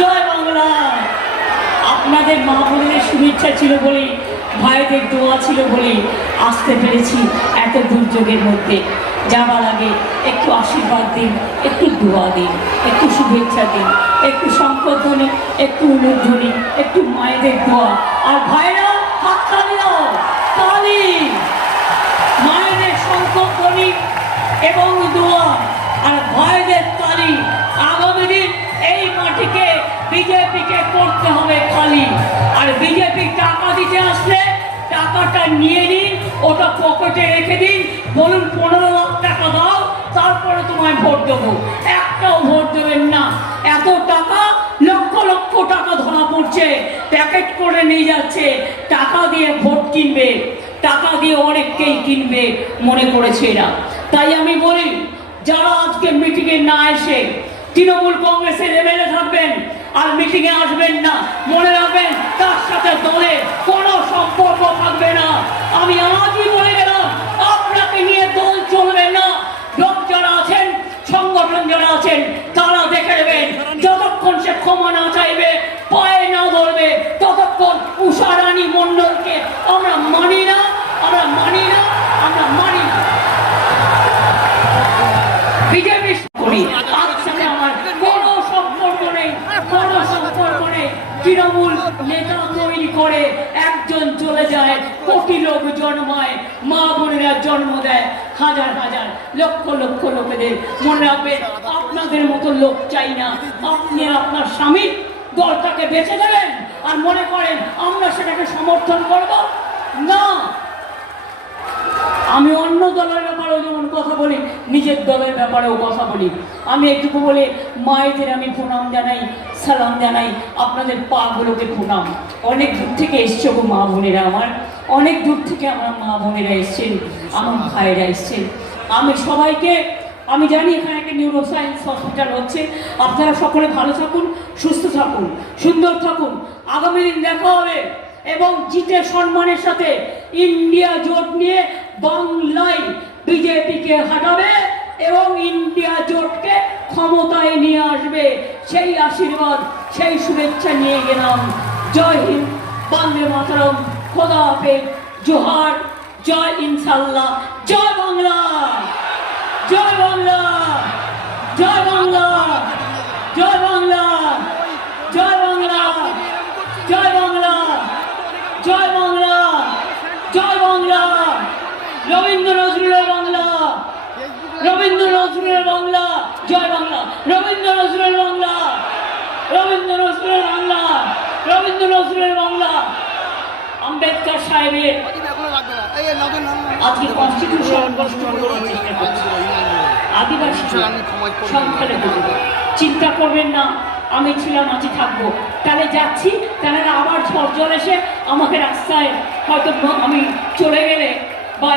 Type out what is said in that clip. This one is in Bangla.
জয় বাংলা। আপনাদের মা বোনেদের শুভেচ্ছা ছিল বলেই, ভাইদের দোয়া ছিল বলেই আসতে পেরেছি এত দুর্যোগের মধ্যে। যাবার আগে একটু আশীর্বাদ দিন, একটু দোয়া দিন, একটু শুভেচ্ছা দিন, একটু শঙ্করধ্বনি, একটু উলুধ্বনি, একটু মায়েদের দোয়া। আর ভাইরা হাততালি দাও, তালি, মায়েদের শঙ্করধ্বনি এবং দোয়া আর ভাইদের তালি। আগামী দিন এই মাটিকে বিজেপিকে করতে হবে খালি। আর বিজেপি টাকা দিতে আসলে টাকাটা নিয়ে নিন, ওটা পকেটে রেখে দিন, বলুন 15 লাখ টাকা দাও, তারপরে তোমায় ভোট দেবো। একটাও ভোট দেবেন না। এত টাকা, লক্ষ লক্ষ টাকা ধরা পড়ছে, প্যাকেট করে নিয়ে যাচ্ছে, টাকা দিয়ে ভোট কিনবে, টাকা দিয়ে অনেককেই কিনবে মনে করেছে এরা। তাই আমি বলি, যারা আজকে মিটিংয়ে না এসে তৃণমূল কংগ্রেসের এমএলএ থাকবেন আর মিটিংয়ে আসবেন না, মনে রাখবেন তার সাথে দলের কোনো সম্পর্ক থাকবে না। আমি আজই বলে গেলাম, আপনাকে নিয়ে দল চলবে না। লোক যারা আছেন, সংগঠন যারা আছেন, তারা দেখে নেবেন, যতক্ষণ সে ক্ষমা না চাইবে, পায়ে না ধরবে, ততক্ষণ উষা রানী মণ্ডলকে আমরা মানি না, আমরা মানি না, আমরা মানি না। বিজেপি করি, তার সাথে আমার কোনো সম্পর্ক নেই, কোনো সম্পর্ক নেই। তৃণমূল নেতা তৈরি করে, একজন চলে যায়, কোটি লোক জন্মায়, মা বোনেরা জন্ম দেয় হাজার হাজার লক্ষ লক্ষ লোকেদের। মনে রাখবেন, আপনাদের মতো লোক চাই না। আপনি আপনার স্বামী দলটাকে বেঁচে দেবেন আর মনে করেন আমরা সেটাকে সমর্থন করব না। আমি অন্য দলের ব্যাপারেও যেমন কথা বলি, নিজের দলের ব্যাপারেও কথা বলি। আমি একটুকু বলে মায়েদের আমি প্রণাম জানাই, সালাম জানাই, আপনাদের পাগুলোকে প্রণাম। অনেক দূর থেকে এসছে গো মা বোনেরা আমার, অনেক দূর থেকে আমার মা বোনেরা এসছেন, আমার ভাইয়েরা এসছেন। আমি সবাইকে, আমি জানি এখানে একটা নিউরো সায়েন্স হসপিটাল হচ্ছে, আপনারা সকলে ভালো থাকুন, সুস্থ থাকুন, সুন্দর থাকুন। আগামী দিন দেখা হবে এবং জিতের সম্মানের সাথে ইন্ডিয়া জোট নিয়ে বাংলায় বিজেপিকে হাঁটাবে এবং ইন্ডিয়া জোটকে ক্ষমতায় নিয়ে আসবে। সেই আশীর্বাদ, সেই শুভেচ্ছা নিয়ে গেলাম। জয় হিন্দ, বন্দে মাতরম, খোদা হাফেজ, জোহার, জয় ইনশাল্লাহ, জয় বাংলা, জয় বাংলা, জয় বাংলা, জয় বাংলা, জয় বাংলা, জয় বাংলা, জয় বাংলা, জয় বাংলা। রবীন্দ্র নজরুলের বাংলা, রবীন্দ্র নজরুলের বাংলা, জয় বাংলা, রবীন্দ্র নজরুলের বাংলা, রবীন্দ্র নজরুলের বাংলা, রবীন্দ্র নজরুলের বাংলা। আম্বেদকর সাহেবের আজকে কনস্টিটিউশন আদিবাসী সংখ্যালঘু, চিন্তা করবেন না, আমি ছিলাম, আছি, থাকবো। তাহলে যাচ্ছি, তাহলে আবার ঝড় জল এসে আমাকে রাস্তায় হয়তো আমি চলে গেলে বা